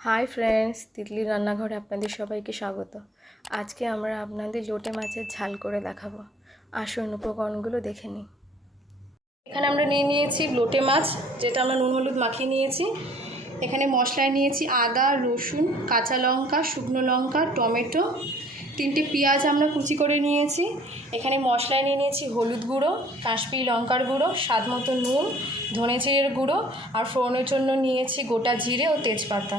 Hi friends, Titli রান্নাঘরে আপনাদের সবাইকে স্বাগত। আজকে আমরা আপনাদের লোটে মাছের ঝাল করে দেখাবো। আসুন উপকরণগুলো দেখে নিই। এখানে আমরা নিয়ে নিয়েছি লোটে মাছ, যেটা আমরা নুন হলুদ মাখিয়ে নিয়েছি। এখানে মশলায় নিয়েছি আদা, রসুন, কাঁচা লঙ্কা, শুকনো লঙ্কা, টমেটো, 3টে পেঁয়াজ আমরা কুচি করে নিয়েছি। এখানে মশলায় নিয়ে নিয়েছি হলুদ গুঁড়ো, কাশ্মীরি লঙ্কার গুঁড়ো, স্বাদ মতো নুন, ধনে জিরের গুঁড়ো, আর ফোড়নের জন্য নিয়েছি গোটা জিরে ও তেজপাতা।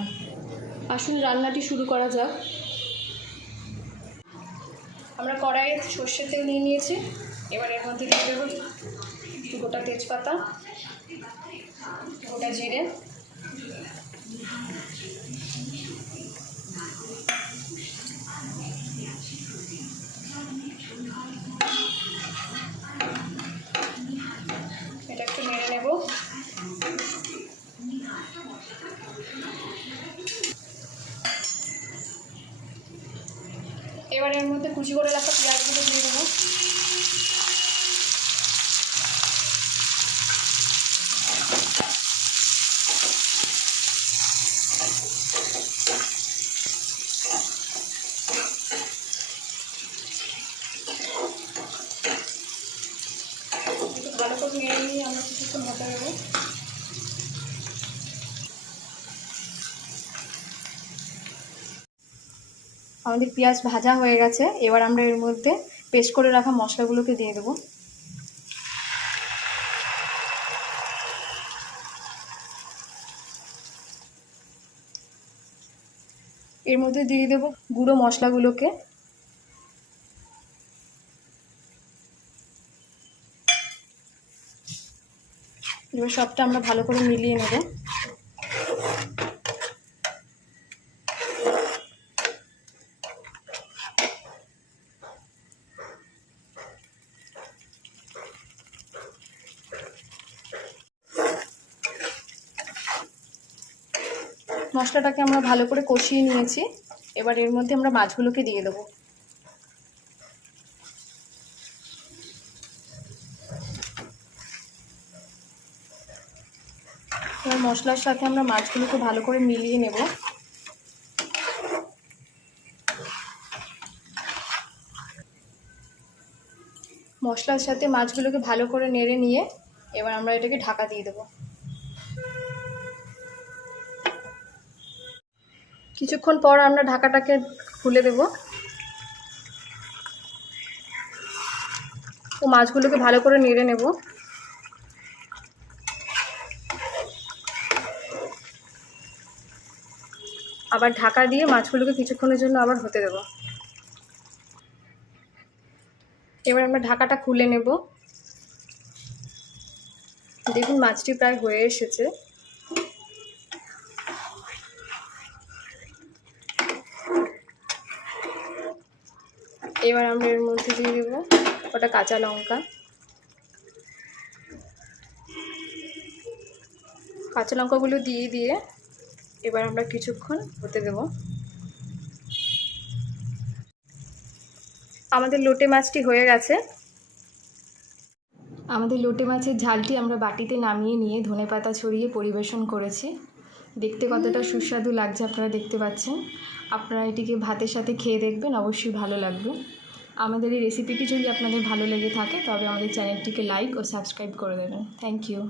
আসুন রান্নাটি শুরু করা যাক। আমরা কড়াইয়ে সর্ষের তেল নিয়ে নিয়েছি। এবার এর মধ্যে দিয়ে দেবো গোটা তেজপাতা, গোটা জিরে, এটা একটু নেড়ে নেব। এবার এর মধ্যে কুচি করে রাখা পেঁয়াজগুলো দিয়ে দেবো। একটু ভালো করে নেড়ে নিয়ে আমরা কিছুক্ষণ ভাজা দেবো। আমাদের পেঁয়াজ ভাজা হয়ে গেছে। এবার আমরা এর মধ্যে পেস্ট করে রাখা মশলাগুলোকে দিয়ে দেবো। এর মধ্যে দিয়ে দেবো গুঁড়ো মশলাগুলোকে। এবার সবটা আমরা ভালো করে মিলিয়ে নেব। মশলাটাকে আমরা ভালো করে কষিয়ে নিয়েছি। এবার এর মধ্যে আমরা মাছগুলোকে দিয়ে দেবো। এবার মশলার সাথে আমরা মাছগুলোকে ভালো করে মিলিয়ে নেব। মশলার সাথে মাছগুলোকে ভালো করে নেড়ে নিয়ে এবার আমরা এটাকে ঢাকা দিয়ে দেব। কিছুক্ষণ পর আমরা ঢাকাটাকে খুলে দেব ও মাছগুলোকে ভালো করে নেড়ে নেব। আবার ঢাকা দিয়ে মাছগুলোকে কিছুক্ষণের জন্য আবার হতে দেব। এবার আমরা ঢাকাটা খুলে নেব। দেখুন মাছটি প্রায় হয়ে এসেছে। এবার আমরা এর মধ্যে দিয়ে দেব কটা কাঁচা লঙ্কা। কাঁচা লঙ্কাগুলো দিয়ে এবার আমরা কিছুক্ষণ হতে দেব। আমাদের লোটে মাছটি হয়ে গেছে। আমাদের লোটে মাছের ঝালটি আমরা বাটিতে নামিয়ে নিয়ে ধনেপাতা ছড়িয়ে পরিবেশন করেছি। দেখতে কতটা সুস্বাদু লাগছে আপনারা দেখতে পাচ্ছেন। আপনারা এটিকে ভাতের সাথে খেয়ে দেখবেন, অবশ্যই ভালো লাগবে। আমাদের এই রেসিপিটি যদি আপনাদের ভালো লেগে থাকে তবে আমাদের চ্যানেলটিকে লাইক ও সাবস্ক্রাইব করে দেবেন। Thank you.